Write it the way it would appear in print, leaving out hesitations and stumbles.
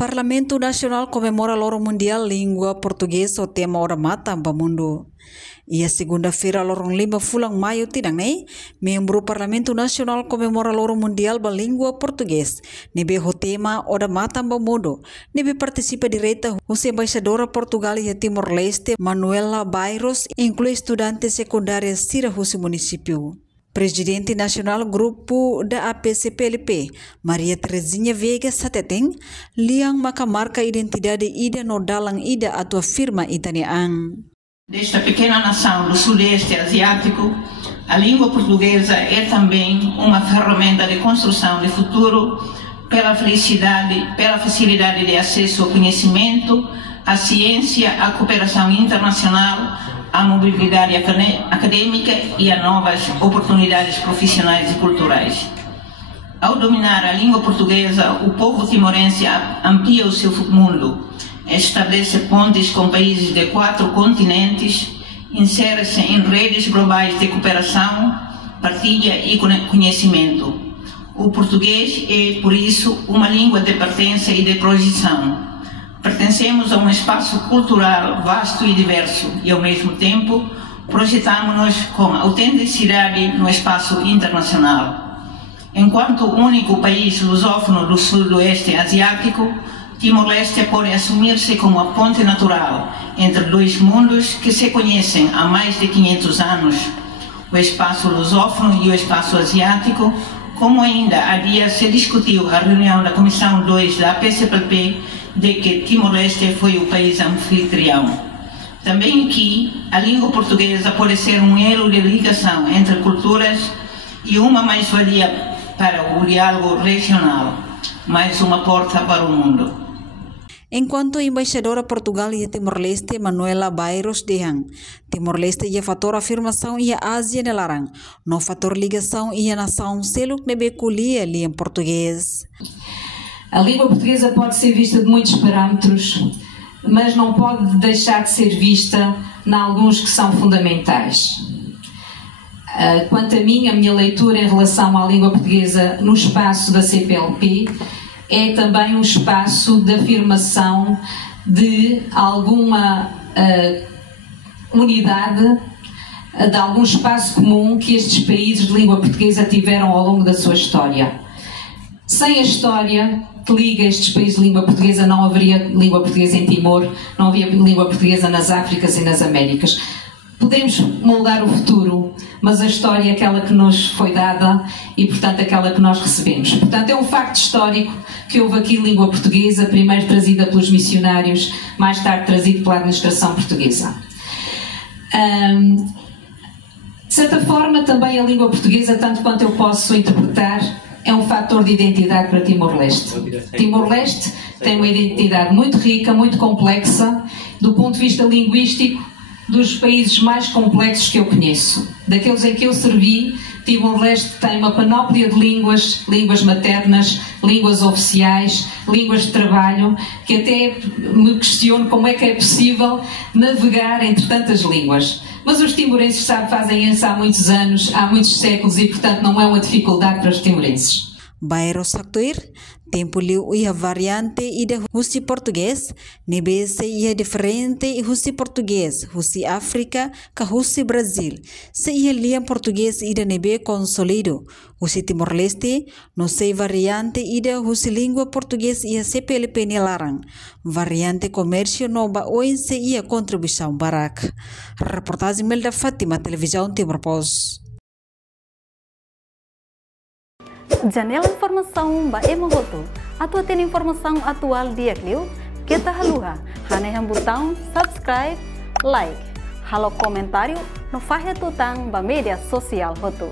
Parlamento Nacional comemora Loro Mundial Língua Portuguesa, o tema ora mata para mundo. E a segunda-feira, lorong 5 fulang maio tidang nei, membro Parlamento Nacional comemora Loro Mundial ba Língua Portuguesa. Nebe o tema ora mata para mundo. Nebe participa direita os embaixadora Portugal e Timor-Leste, Manuela Bairros, inclui estudantes secundários tira o município. Presidente Nacional Grupo da APCPLP, Maria Terezinha Veiga Sateteng, liang maka marca identidade ida no dalang ida a tua firma italiana. Desta pequena nação do Sudeste Asiático, a língua portuguesa é também uma ferramenta de construção de futuro pela felicidade, pela facilidade de acesso ao conhecimento, à ciência, à cooperação internacional, à mobilidade acadêmica e a novas oportunidades profissionais e culturais. Ao dominar a língua portuguesa, o povo timorense amplia o seu mundo, estabelece pontes com países de 4 continentes, insere-se em redes globais de cooperação, partilha e conhecimento. O português é, por isso, uma língua de pertença e de projeção. Pertencemos a um espaço cultural vasto e diverso e, ao mesmo tempo, projetamos-nos com autenticidade no espaço internacional. Enquanto único país lusófono do Sudoeste Asiático, Timor-Leste pode assumir-se como a ponte natural entre dois mundos que se conhecem há mais de 500 anos, o espaço lusófono e o espaço asiático, como ainda há dias se discutiu a reunião da Comissão 2 da APCPLP, de que Timor-Leste foi o país anfitrião. Também aqui, a língua portuguesa pode ser um elo de ligação entre culturas e uma mais-valia para o diálogo regional, mais uma porta para o mundo. Enquanto a embaixadora Portugal e Timor-Leste, Manuela Bairros Dehang, Timor-Leste e a fator afirmação e a Ásia nelarang, no fator ligação e a nação seluk nebe culia li em português. A língua portuguesa pode ser vista de muitos parâmetros, mas não pode deixar de ser vista em alguns que são fundamentais. Quanto a minha leitura em relação à língua portuguesa no espaço da CPLP é também um espaço de afirmação de alguma unidade, de algum espaço comum que estes países de língua portuguesa tiveram ao longo da sua história. Sem a história que liga estes países de língua portuguesa, não haveria língua portuguesa em Timor, não havia língua portuguesa nas Áfricas e nas Américas. Podemos moldar o futuro, mas a história é aquela que nos foi dada e, portanto, aquela que nós recebemos. Portanto, é um facto histórico que houve aqui língua portuguesa, primeiro trazida pelos missionários, mais tarde trazido pela administração portuguesa. De certa forma, também a língua portuguesa, tanto quanto eu posso interpretar, é um fator de identidade para Timor-Leste. Timor-Leste tem uma identidade muito rica, muito complexa, do ponto de vista linguístico, dos países mais complexos que eu conheço. Daqueles em que eu servi, Timor-Leste tem uma panóplia de línguas, línguas maternas, línguas oficiais, línguas de trabalho, que até me questiono como é que é possível navegar entre tantas línguas. Mas os timorenses, fazem isso há muitos anos, há muitos séculos e, portanto, não é uma dificuldade para os timorenses. Bairro Saktuir, tempo liu ia variante e de husi português, nebese ia diferente e husi português, husi África, ka husi Brasil. Se ia liam português e de nebe consolido, husi Timor-Leste, no sei variante e de husi língua português ia CPLP nelarang. Variante comércio nova oin se ia contribuição barak. Reportagem Melda Fátima, Televisão Timor-Post. Janela informação ba emogoto. Atua tem informação atual dia clio. Kita haluha. Haneham botão subscribe, like. Halo comentário no fahe tutang ba media sosial hoto.